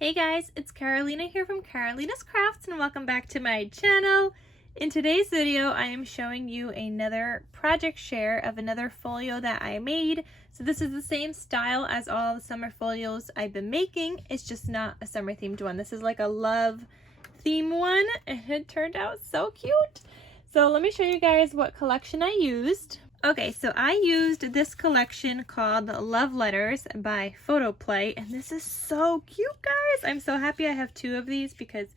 Hey guys, it's Carolina here from KarolinasKrafts and welcome back to my channel. In today's video, I am showing you another project share of another folio that I made. So this is the same style as all the summer folios I've been making. It's just not a summer themed one. This is like a love theme one and it turned out so cute. So let me show you guys what collection I used. Okay, so I used this collection called Love Letters by Photoplay, and this is so cute, guys. I'm so happy I have two of these because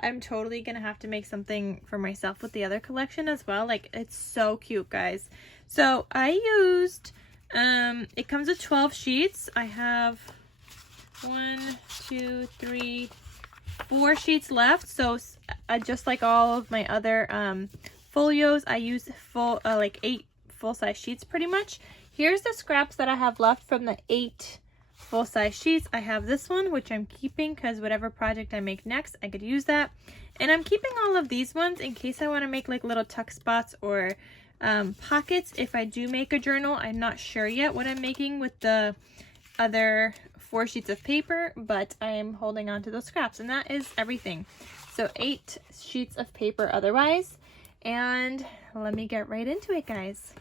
I'm totally gonna have to make something for myself with the other collection as well. Like, it's so cute, guys. So I used, it comes with 12 sheets. I have 4 sheets left. So just like all of my other folios, I use like 8 full-size sheets pretty much. Here's the scraps that I have left from the 8 full-size sheets. I have this one, which I'm keeping because whatever project I make next, I could use that. And I'm keeping all of these ones in case I want to make like little tuck spots or pockets if I do make a journal. I'm not sure yet what I'm making with the other 4 sheets of paper, but I am holding on to those scraps, and that is everything. So 8 sheets of paper otherwise, and let me get right into it, guys.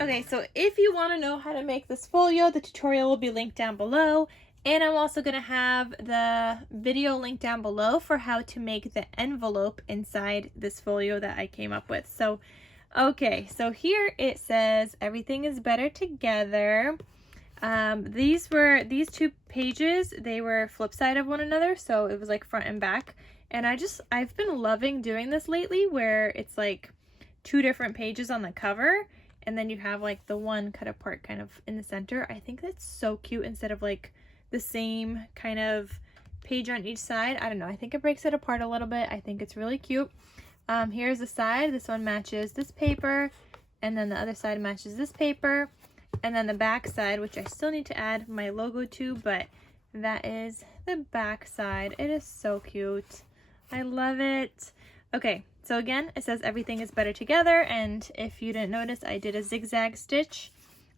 Okay, so if you want to know how to make this folio, the tutorial will be linked down below. And I'm also going to have the video linked down below for how to make the envelope inside this folio that I came up with. So, okay, so here it says everything is better together. These 2 pages, they were flip side of one another, so it was like front and back. And I've been loving doing this lately where it's like 2 different pages on the cover. And then you have like the one cut apart kind of in the center. I think that's so cute instead of like the same kind of page on each side. I don't know. I think it breaks it apart a little bit. I think it's really cute. Here's the side. This one matches this paper. And then the other side matches this paper. And then the back side, which I still need to add my logo to, but that is the back side. It is so cute. I love it. Okay. So again, it says everything is better together, and if you didn't notice, I did a zigzag stitch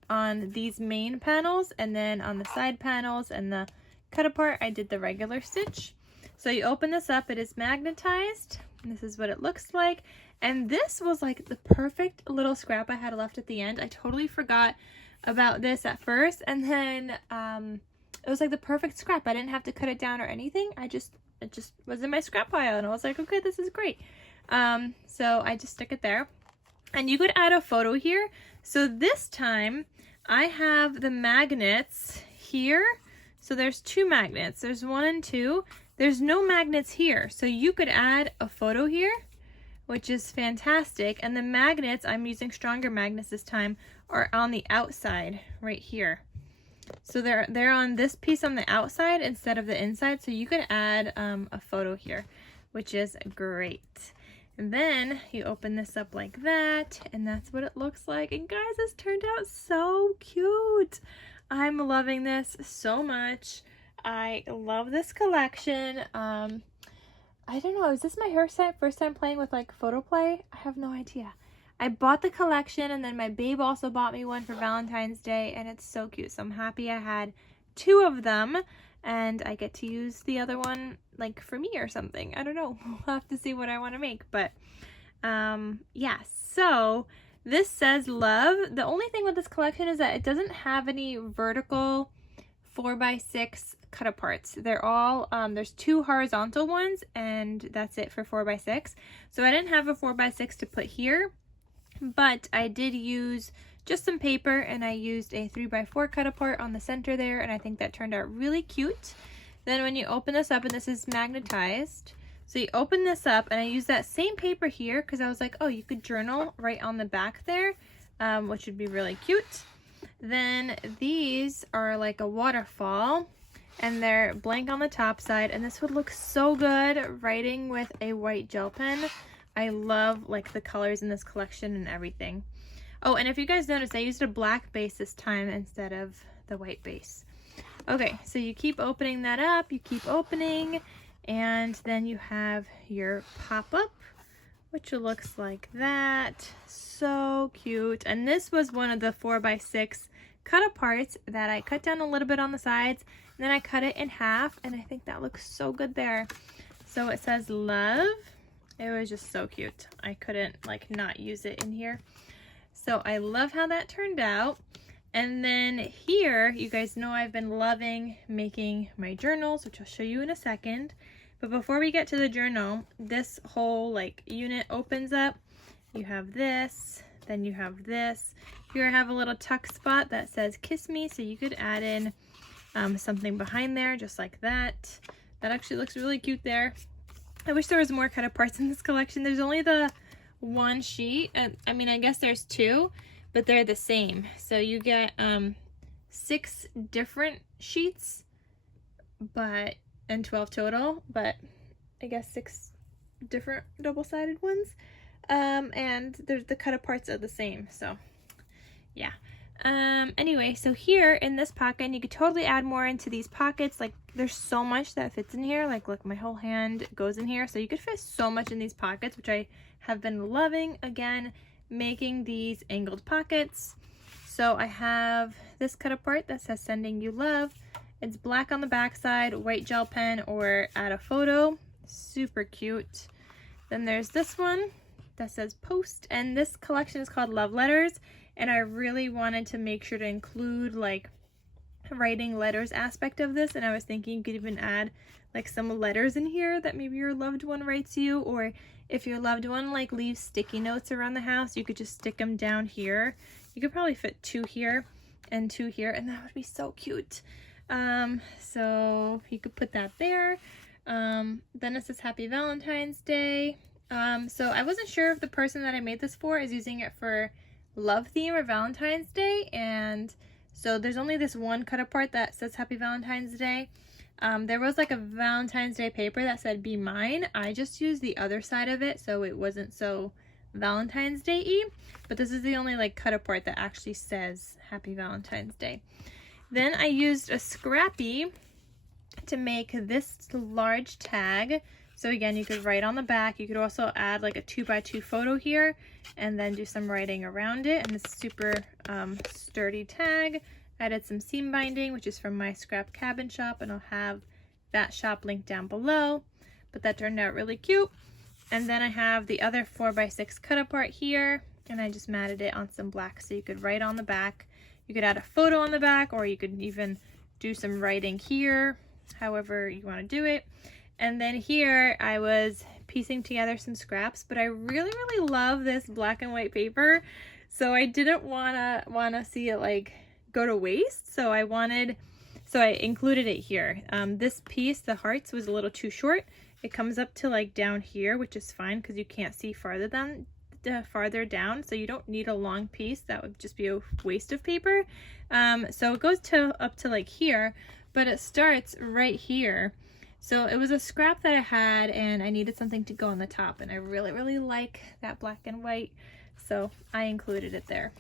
on these main panels, and then on the side panels and the cut apart, I did the regular stitch. So you open this up, it is magnetized. This is what it looks like, and this was like the perfect little scrap I had left at the end. I totally forgot about this at first, and then it was like the perfect scrap. I didn't have to cut it down or anything. It just was in my scrap pile, and I was like, okay, this is great. So I just stick it there, and you could add a photo here. So this time I have the magnets here. So there's 2 magnets. There's 1 and 2. There's no magnets here. So you could add a photo here, which is fantastic. And the magnets, I'm using stronger magnets this time, are on the outside right here. So they're on this piece on the outside instead of the inside. So you could add a photo here, which is great. And then you open this up like that, and that's what it looks like. And guys, this turned out so cute. I'm loving this so much. I love this collection. I don't know, is this my first time playing with like Photoplay? I have no idea. I bought the collection, and then my babe also bought me one for Valentine's Day, and it's so cute. So I'm happy I had 2 of them, and I get to use the other one like for me or something. I don't know. We'll have to see what I want to make. But yeah, so this says love. The only thing with this collection is that it doesn't have any vertical 4x6 cut aparts. They're all there's 2 horizontal ones, and that's it for 4x6. So I didn't have a 4x6 to put here, but I did use just some paper, and I used a 3x4 cut apart on the center there, and I think that turned out really cute. Then when you open this up, and this is magnetized, so you open this up, and I used that same paper here because I was like, oh, you could journal right on the back there, which would be really cute. Then these are like a waterfall, and they're blank on the top side, and this would look so good writing with a white gel pen. I love like the colors in this collection and everything. Oh, and if you guys noticed, I used a black base this time instead of the white base. Okay, so you keep opening that up, you keep opening, And then you have your pop-up, which looks like that. So cute. And this was one of the 4x6 cut aparts that I cut down a little bit on the sides, and then I cut it in half, and I think that looks so good there. So it says love. It was just so cute. I couldn't like not use it in here. So I love how that turned out. And then here, you guys know I've been loving making my journals, which I'll show you in a second. But before we get to the journal, this whole like unit opens up. You have this, then you have this. Here I have a little tuck spot that says kiss me, so you could add in something behind there just like that. That actually looks really cute there. I wish there was more cut aparts in this collection. There's only the one sheet. I mean, I guess there's two, but they're the same. So you get 6 different sheets, and 12 total, but I guess 6 different double-sided ones. And the cut aparts are the same, so yeah. Anyway, so here in this pocket, and you could totally add more into these pockets. Like, there's so much that fits in here. Like, look, my whole hand goes in here, so you could fit so much in these pockets, which I have been loving. Again, making these angled pockets. So I have this cut apart that says sending you love. It's black on the back side, white gel pen, or add a photo. Super cute. Then there's this one that says post, and this collection is called Love Letters, and I really wanted to make sure to include like writing letters aspect of this, and I was thinking you could even add like some letters in here that maybe your loved one writes you, or if your loved one like leaves sticky notes around the house, you could just stick them down here. You could probably fit 2 here and 2 here, and that would be so cute. So you could put that there. Then it says Happy Valentine's Day. So I wasn't sure if the person that I made this for is using it for love theme or Valentine's Day, and so there's only this one cut apart that says Happy Valentine's Day. There was like a Valentine's Day paper that said Be Mine. I just used the other side of it so it wasn't so Valentine's Day-y, but this is the only like cut apart that actually says Happy Valentine's Day. Then I used a Scrappy to make this large tag. So again, you could write on the back. You could also add like a 2x2 photo here and then do some writing around it. And this super sturdy tag. I added some seam binding, which is from my scrap cabin shop, and I'll have that shop linked down below. But that turned out really cute. And then I have the other 4x6 cut apart here, and I just matted it on some black so you could write on the back. You could add a photo on the back, or you could even do some writing here, however you want to do it. And then here I was piecing together some scraps, but I really love this black and white paper, so I didn't wanna see it like go to waste. So I included it here. This piece, the hearts, was a little too short. It comes up to like down here, which is fine because you can't see farther down, so you don't need a long piece. That would just be a waste of paper. So it goes up to like here, but it starts right here. So it was a scrap that I had, and I needed something to go on the top, and I really like that black and white, so I included it there.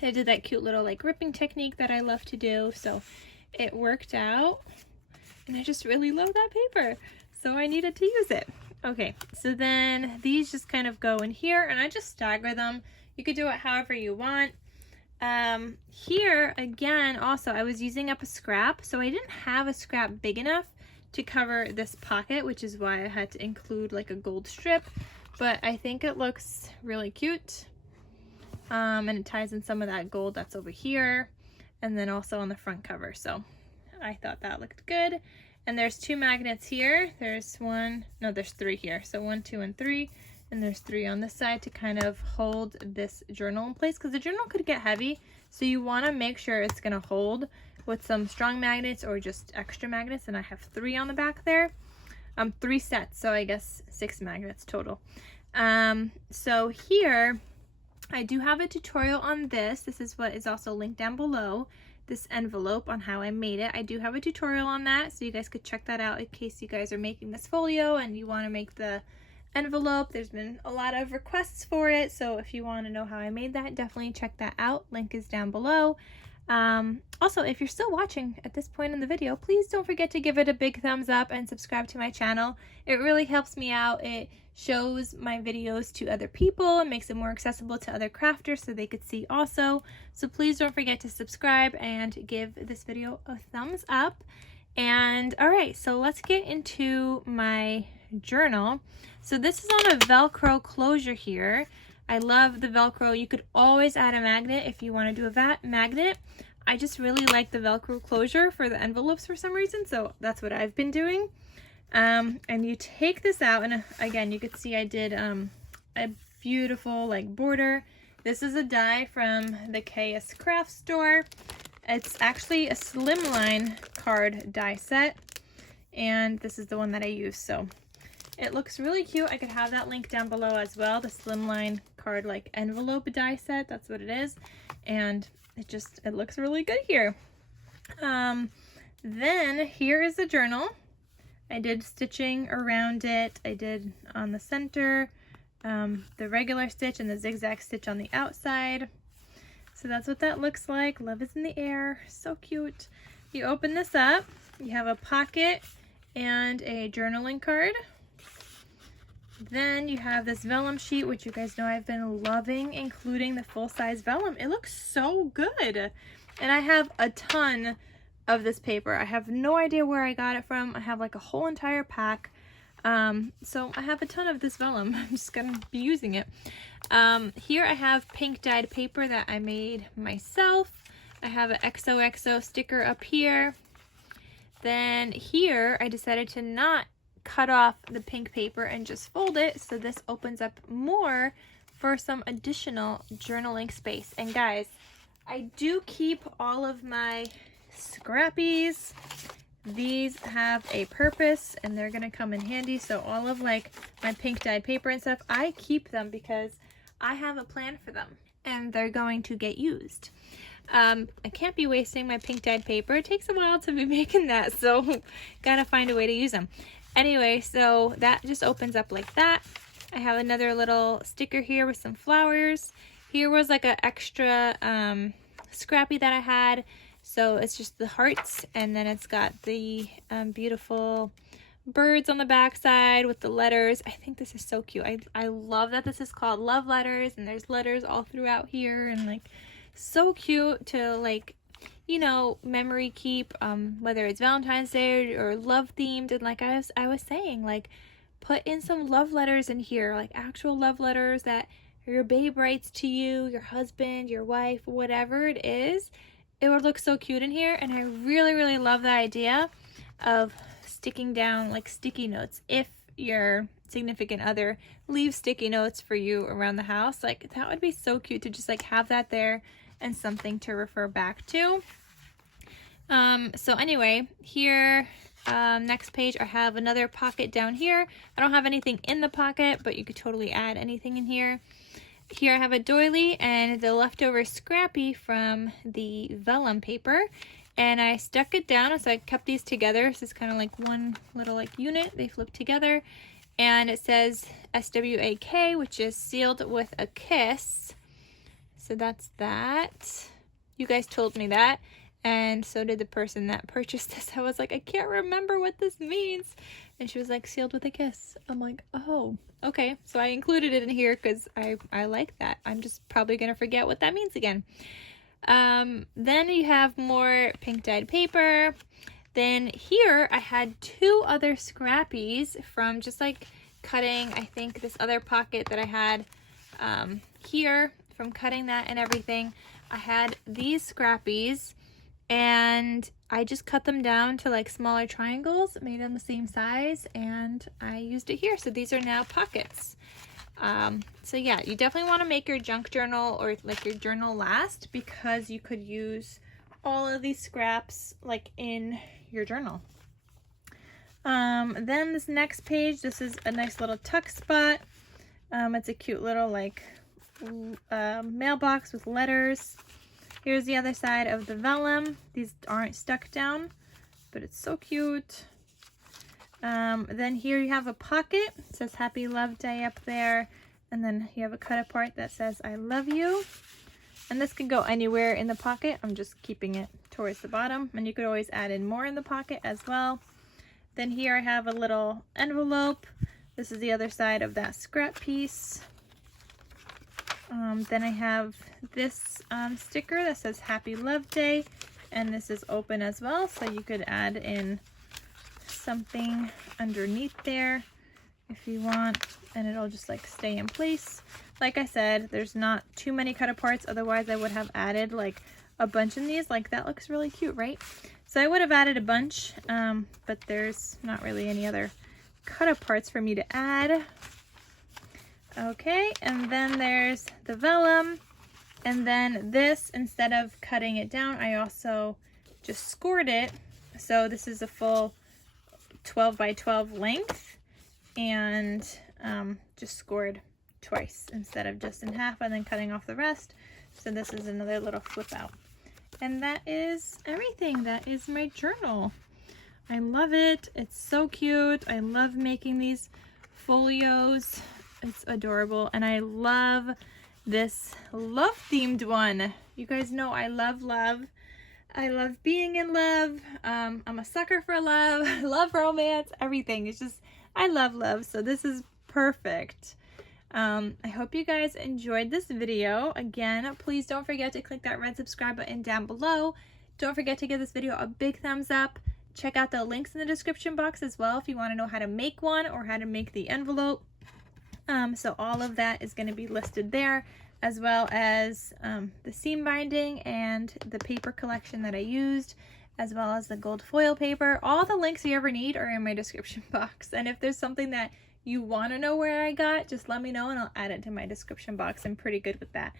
I did that cute little like ripping technique that I love to do, so it worked out, and I just really love that paper, so I needed to use it. Okay, so then these just kind of go in here, and I just stagger them. You could do it however you want. Here again, also I was using up a scrap, so I didn't have a scrap big enough to cover this pocket, which is why I had to include like a gold strip, but I think it looks really cute. And it ties in some of that gold that's over here, and then also on the front cover, so I thought that looked good. And there's 2 magnets here. There's 3 here, so 1, 2, and 3, and there's 3 on this side to kind of hold this journal in place, because the journal could get heavy, so you want to make sure it's going to hold with some strong magnets or just extra magnets, and I have 3 on the back there. 3 sets, so I guess 6 magnets total. So here I do have a tutorial on this. This is what is also linked down below, this envelope, on how I made it. I do have a tutorial on that, so you guys could check that out in case you guys are making this folio and you want to make the envelope. There's been a lot of requests for it, so if you want to know how I made that, definitely check that out. Link is down below. Also, if you're still watching at this point in the video, please don't forget to give it a big thumbs up and subscribe to my channel. It really helps me out. It shows my videos to other people and makes it more accessible to other crafters so they could see also. So please don't forget to subscribe and give this video a thumbs up. And all right, so let's get into my journal. So this is on a Velcro closure here. I love the Velcro. You could always add a magnet if you want to do a magnet. I just really like the Velcro closure for the envelopes for some reason, so that's what I've been doing. And you take this out, and again, you could see I did a beautiful like border. This is a die from the KarolinasKrafts store. It's actually a slimline card die set, and this is the one that I use, so it looks really cute. I could have that link down below as well, the slimline card like envelope die set. That's what it is, and it looks really good here. Then here is the journal. I did stitching around it. I did on the center, the regular stitch and the zigzag stitch on the outside. So that's what that looks like. Love is in the air. So cute. You open this up, you have a pocket and a journaling card. Then you have this vellum sheet, which you guys know I've been loving, including the full-size vellum. It looks so good. And I have a ton of this paper. I have no idea where I got it from. I have like a whole entire pack. So I have a ton of this vellum. I'm just gonna be using it. Here I have pink dyed paper that I made myself. I have an XOXO sticker up here. Then here I decided to not cut off the pink paper and just fold it, so this opens up more for some additional journaling space. And guys, I do keep all of my scrappies. These have a purpose and they're gonna come in handy. So all of like my pink dyed paper and stuff, I keep them because I have a plan for them and they're going to get used. I can't be wasting my pink dyed paper. It takes a while to be making that, so gotta find a way to use them. Anyway, so that just opens up like that. I have another little sticker here with some flowers. Here was like an extra scrappy that I had. So it's just the hearts, and then it's got the beautiful birds on the back side with the letters. I think this is so cute. I love that this is called Love Letters, and there's letters all throughout here, and like so cute to like, you know, memory keep, whether it's Valentine's Day or love themed. And like I was saying, like put in some love letters in here, like actual love letters that your babe writes to you, your husband, your wife, whatever it is. It would look so cute in here. And I really, really love the idea of sticking down like sticky notes. If your significant other leaves sticky notes for you around the house, like that would be so cute to just like have that there and something to refer back to. So anyway, here, next page, I have another pocket down here. I don't have anything in the pocket, but you could totally add anything in here. Here I have a doily and the leftover scrappy from the vellum paper, and I stuck it down, so I kept these together. So it's kind of like one little like unit. They flip together, and it says SWAK, which is sealed with a kiss. So that's that. You guys told me that, and so did the person that purchased this. I was like, I can't remember what this means. And she was like, sealed with a kiss. I'm like, oh, okay. So I included it in here because I like that. I'm just probably going to forget what that means again. Then you have more pink dyed paper. Then here I had two other scrappies from just like cutting, I think, this other pocket that I had here from cutting that and everything. I had these scrappies and I just cut them down to like smaller triangles, made them the same size, and I used it here. So these are now pockets. So yeah, you definitely want to make your junk journal or like your journal last, because you could use all of these scraps like in your journal. Then this next page, this is a nice little tuck spot. It's a cute little like mailbox with letters. Here's the other side of the vellum. These aren't stuck down, but it's so cute. Then here you have a pocket. It says Happy Love Day up there. And then you have a cut apart that says I love you. And this can go anywhere in the pocket. I'm just keeping it towards the bottom, and you could always add in more in the pocket as well. Then here I have a little envelope. This is the other side of that scrap piece. Then I have this sticker that says Happy Love Day, and this is open as well, so you could add in something underneath there if you want, and it'll just like stay in place. Like I said, there's not too many cut aparts, otherwise I would have added like a bunch in these. Like that looks really cute, right? So I would have added a bunch, but there's not really any other cut aparts for me to add. Okay, and then there's the vellum, and then this, instead of cutting it down, I also just scored it. So this is a full 12 by 12 length, and just scored twice instead of just in half and then cutting off the rest. So this is another little flip out. And that is everything. That is my journal. I love it. It's so cute. I love making these folios. It's adorable. And I love this love themed one. You guys know I love love. I love being in love. I'm a sucker for love. I love romance, everything. It's just, I love love. So this is perfect. I hope you guys enjoyed this video. Again, please don't forget to click that red subscribe button down below. Don't forget to give this video a big thumbs up. Check out the links in the description box as well if you want to know how to make one or how to make the envelope. So all of that is going to be listed there, as well as the seam binding and the paper collection that I used, as well as the gold foil paper. All the links you ever need are in my description box. And if there's something that you want to know where I got, just let me know and I'll add it to my description box. I'm pretty good with that.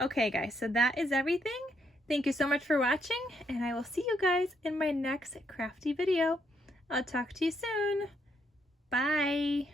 Okay guys, so that is everything. Thank you so much for watching, and I will see you guys in my next crafty video. I'll talk to you soon. Bye.